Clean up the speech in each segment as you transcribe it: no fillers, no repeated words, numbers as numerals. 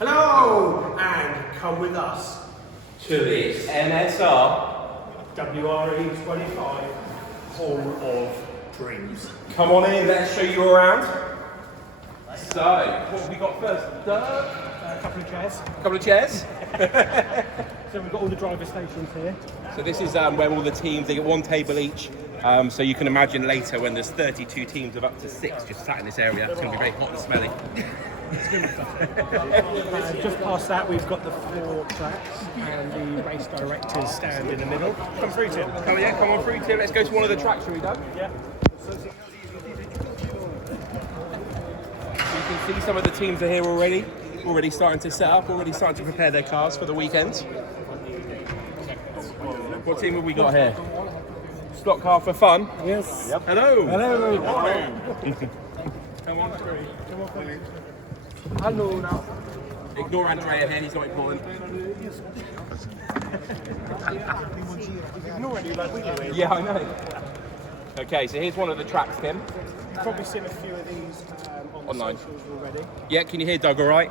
Hello, and come with us to the NSR WRE 25 Hall of Dreams. Come on in, let's show you around. So, what have we got first? A couple of chairs. Couple of chairs. So we've got all the driver stations here. So this is where all the teams, they get one table each. So you can imagine later when there's 32 teams of up to 6 just sat in this area, it's going to be very hot and smelly. Just past that we've got the 4 tracks and the race directors stand in the middle. Come through, Tim. Oh yeah, come on through, Tim. Let's go to one of the tracks, shall we, Doug? Yeah. So you can see some of the teams are here already starting to set up, already starting to prepare their cars for the weekend. What team have we got here? Stock car for fun? Yes. Yep. Hello. Hello. Come on through. Come on through. Hello now. Ignore Andrea here, he's not important. Ignore you like we do. Yeah, I know. Okay, so here's one of the tracks, Tim. You've probably seen a few of these on the Online. socials already. Yeah, can you hear Doug all right?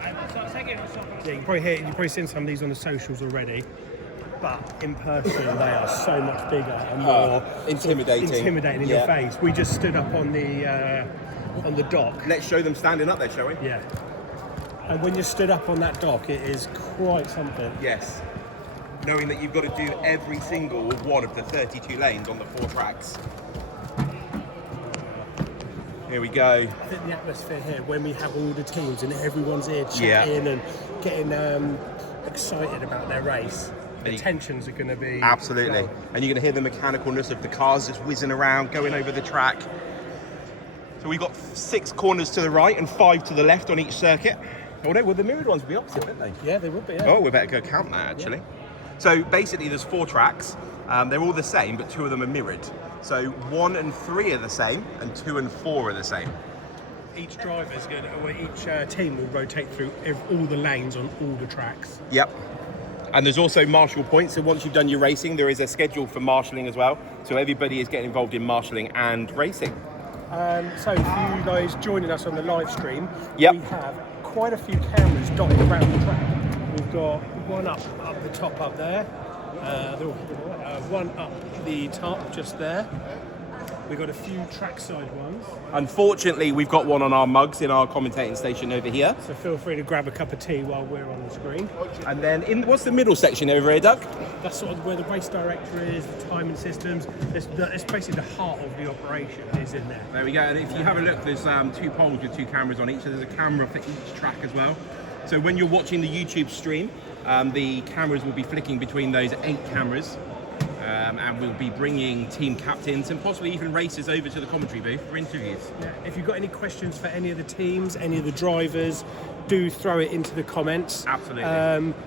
Yeah, you've probably seen some of these on the socials already. But in person, they are so much bigger and more intimidating in your face. We just stood up on the dock. Let's show them standing up there, shall we? Yeah. And when you stood up on that dock, it is quite something. Yes. Knowing that you've got to do every single one of the 32 lanes on the 4 tracks. Here we go. I think the atmosphere here, when we have all the teams and everyone's here chatting and getting excited about their race, the tensions are going to be... Absolutely. And you're going to hear the mechanicalness of the cars just whizzing around, going over the track. So we've got 6 corners to the right and 5 to the left on each circuit. Oh no, well the mirrored ones will be opposite, won't they? Yeah, they would be, yeah. Oh, we better go count that, actually. Yeah. So basically there's 4 tracks. They're all the same, but 2 of them are mirrored. So 1 and 3 are the same, and 2 and 4 are the same. Each driver's going to, or each team will rotate through all the lanes on all the tracks. Yep. And there's also marshal points, so once you've done your racing, there is a schedule for marshalling as well. So everybody is getting involved in marshalling and racing. So for you guys joining us on the live stream, we have quite a few cameras dotted around the track. We've got one up the top up there, one up the top just there. We've got a few trackside ones. Unfortunately, we've got one on our mugs in our commentating station over here. So feel free to grab a cup of tea while we're on the screen. And then, what's the middle section over here, Doug? That's sort of where the race director is, the timing systems. It's basically the heart of the operation is in there. There we go. And if you have a look, there's 2 poles with 2 cameras on each. So there's a camera for each track as well. So when you're watching the YouTube stream, the cameras will be flicking between those 8 cameras. And we'll be bringing team captains and possibly even racers over to the commentary booth for interviews. Yeah. If you've got any questions for any of the teams, any of the drivers, do throw it into the comments. Absolutely.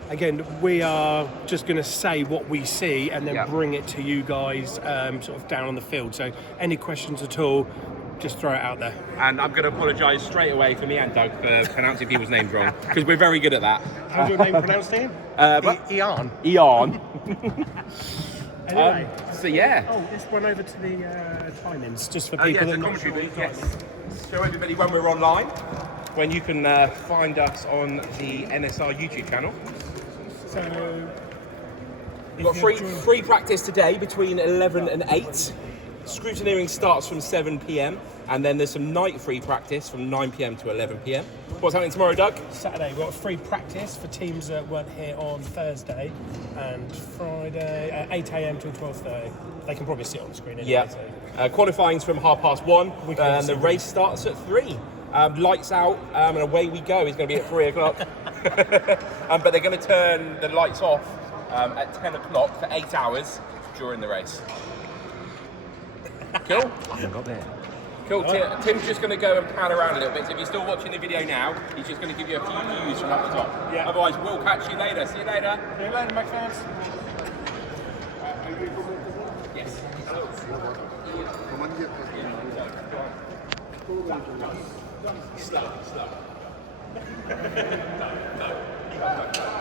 Again, we are just going to say what we see and then bring it to you guys sort of down on the field. So any questions at all, just throw it out there. And I'm going to apologise straight away for me and Doug for pronouncing people's names wrong, because we're very good at that. How's your name pronounced, Ian? Ian. Ian. Anyway, so yeah. Oh, let's run over to the timings, just for people that are not sure. Yes. Show everybody when we're online, when you can find us on the NSR YouTube channel. So we've got free practice today between 11 and 8. Scrutineering starts from 7 p.m. and then there's some night free practice from 9 p.m. to 11 p.m. What's happening tomorrow, Doug? Saturday, we've got free practice for teams that weren't here on Thursday, and Friday, 8 a.m. till 12:30. They can probably see it on the screen anyway. Yeah. So. Qualifying's from 1:30, and the race starts at 3. Lights out, and away we go. It's going to be at 3 o'clock. But they're going to turn the lights off at 10 o'clock for 8 hours during the race. Cool? I haven't got there. Cool. Tim's just going to go and pan around a little bit. So if you're still watching the video now, he's just going to give you a few views from up the top. Yeah. Otherwise, we'll catch you later. See you later. See you later, my fans. Yes. Slow. No.